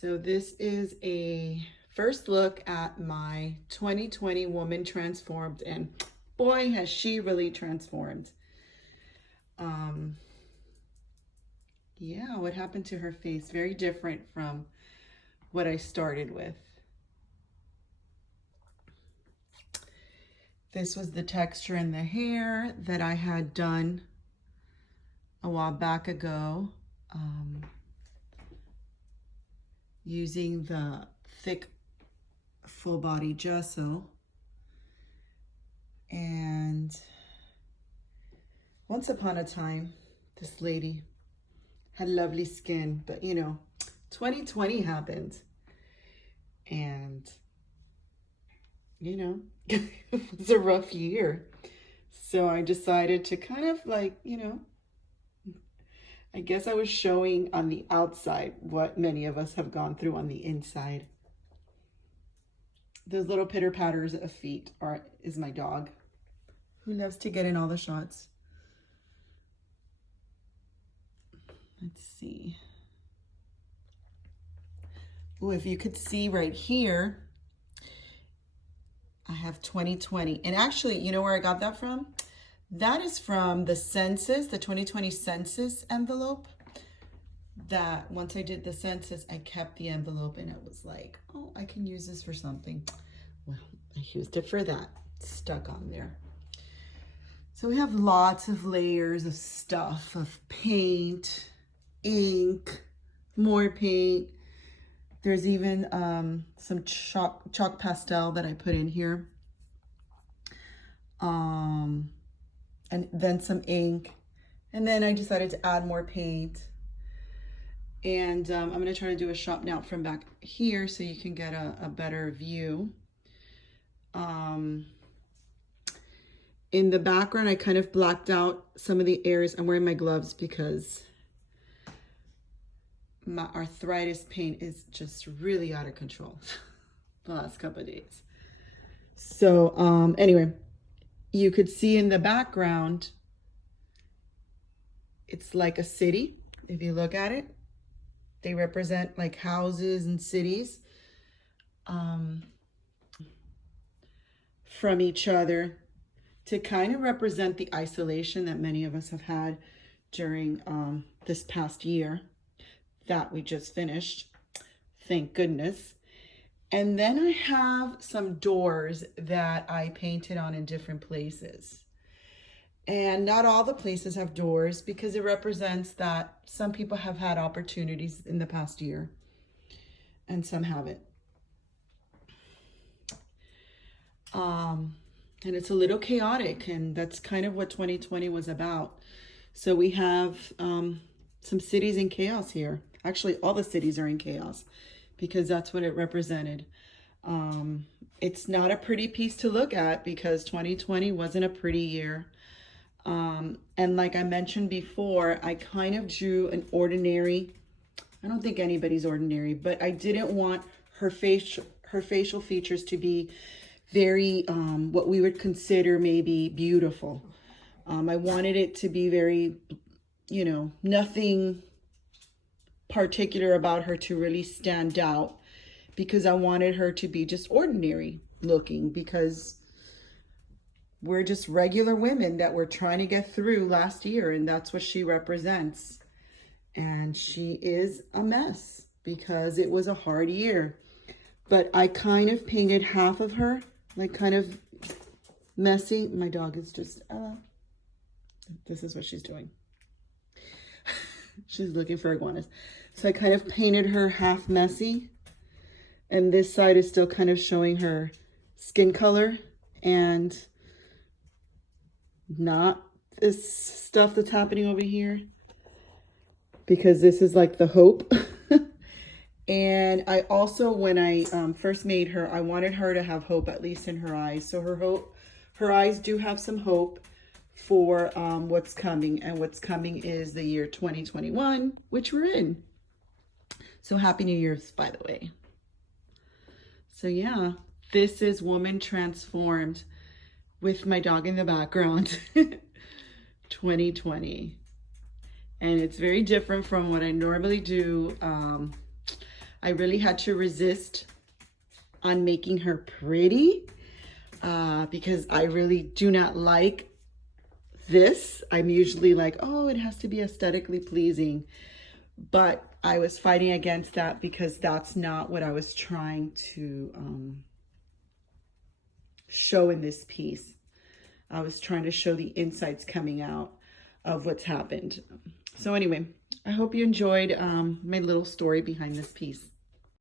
So this is a first look at my 2020 woman transformed, and boy, has she really transformed. Yeah, what happened to her face? Very different from what I started with. This was the texture in the hair that I had done a while back ago. Using the thick full body gesso. And once upon a time, this lady had lovely skin, but 2020 happened. And, it was a rough year. So I decided to kind of I guess I was showing on the outside what many of us have gone through on the inside. Those little pitter patters of feet is my dog, who loves to get in all the shots. Let's see. Oh, if you could see right here, I have 2020. And actually, you know where I got that from? That is from the census, the 2020 census envelope. That once I did the census, I kept the envelope and it was like, oh, I can use this for something. Well, I used it for that. It's stuck on there. So we have lots of layers of stuff, of paint, ink, more paint. There's even some chalk pastel that I put in here. And then some ink. And then I decided to add more paint. And I'm going to try to do a shop now from back here so you can get a better view. In the background, I kind of blacked out some of the areas. I'm wearing my gloves because my arthritis pain is just really out of control the last couple of days. So anyway, you could see in the background, it's like a city. If you look at it, they represent like houses and cities from each other to kind of represent the isolation that many of us have had during this past year that we just finished. Thank goodness. And then I have some doors that I painted on in different places. And not all the places have doors because it represents that some people have had opportunities in the past year and some haven't. And it's a little chaotic, and that's kind of what 2020 was about. So we have some cities in chaos here. Actually, all the cities are in chaos because that's what it represented. It's not a pretty piece to look at because 2020 wasn't a pretty year. And like I mentioned before, I kind of drew an ordinary, I don't think anybody's ordinary, but I didn't want her facial features to be very, what we would consider maybe beautiful. I wanted it to be very, nothing particular about her to really stand out because I wanted her to be just ordinary looking because we're just regular women that were trying to get through last year, and that's what she represents. And she is a mess because it was a hard year. But I kind of painted half of her, like kind of messy. My dog is just, this is what she's doing. She's looking for iguanas. So I kind of painted her half messy. And this side is still kind of showing her skin color and not this stuff that's happening over here, because this is like the hope. And I also, when I first made her, I wanted her to have hope, at least in her eyes. So her eyes do have some hope for what's coming, and what's coming is the year 2021, which we're in. So happy New Year's, by the way. So yeah, this is Woman Transformed with my dog in the background, 2020. And it's very different from what I normally do. I really had to resist on making her pretty because I really do not like this. I'm usually like, oh, it has to be aesthetically pleasing. But I was fighting against that because that's not what I was trying to show in this piece. I was trying to show the insights coming out of what's happened. So anyway, I hope you enjoyed my little story behind this piece.